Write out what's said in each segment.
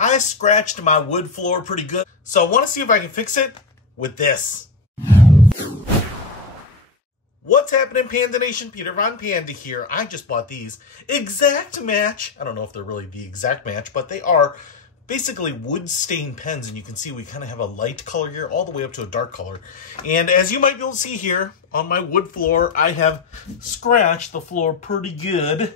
I scratched my wood floor pretty good, so I want to see if I can fix it with this. What's happening, Panda Nation? Peter Von Panda here. I just bought these exact match. I don't know if they're really the exact match, but they are basically wood stain pens, and you can see we kind of have a light color here all the way up to a dark color. And as you might be able to see here on my wood floor, I have scratched the floor pretty good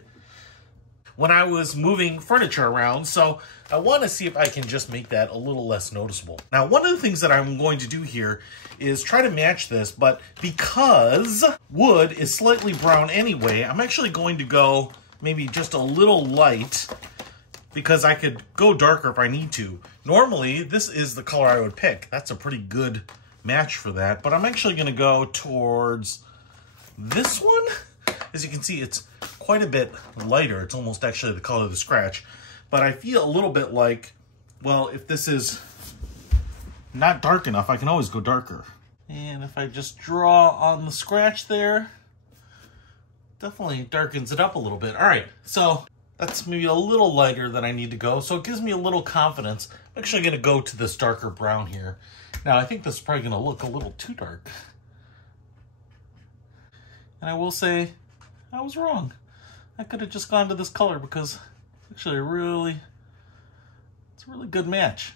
when I was moving furniture around, so I want to see if I can just make that a little less noticeable. Now, one of the things that I'm going to do here is try to match this, but because wood is slightly brown anyway, I'm actually going to go maybe just a little light, because I could go darker if I need to. Normally, this is the color I would pick. That's a pretty good match for that, but I'm actually gonna go towards this one. As you can see, it's quite a bit lighter. It's almost actually the color of the scratch, but I feel a little bit like, well, if this is not dark enough, I can always go darker. And if I just draw on the scratch there, definitely darkens it up a little bit. All right, so that's maybe a little lighter than I need to go, so it gives me a little confidence. I'm actually going to go to this darker brown here. Now, I think this is probably going to look a little too dark. And I will say, I was wrong. I could have just gone to this color because it's actually it's a really good match.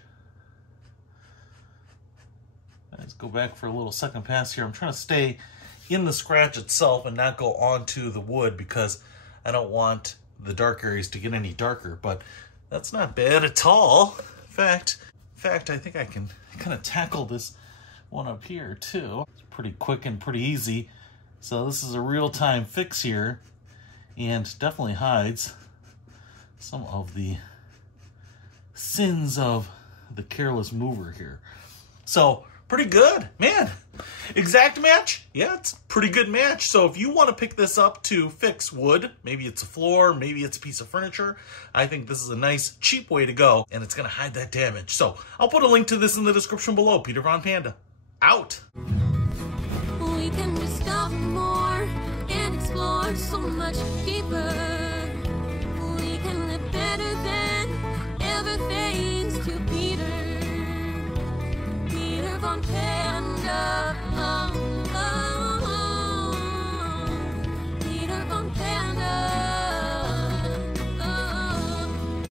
Let's go back for a little second pass here. I'm trying to stay in the scratch itself and not go onto the wood because I don't want the dark areas to get any darker, but that's not bad at all. In fact, I think I can kind of tackle this one up here too. It's pretty quick and pretty easy. So this is a real-time fix here and definitely hides some of the sins of the careless mover here. So pretty good, man. Exact match? Yeah, it's a pretty good match. So if you want to pick this up to fix wood, maybe it's a floor, maybe it's a piece of furniture, I think this is a nice, cheap way to go, and it's going to hide that damage. So I'll put a link to this in the description below. Peter Von Panda, out. We can discover more and explore so much deeper. We can live better than ever thanks to Peter Von Panda.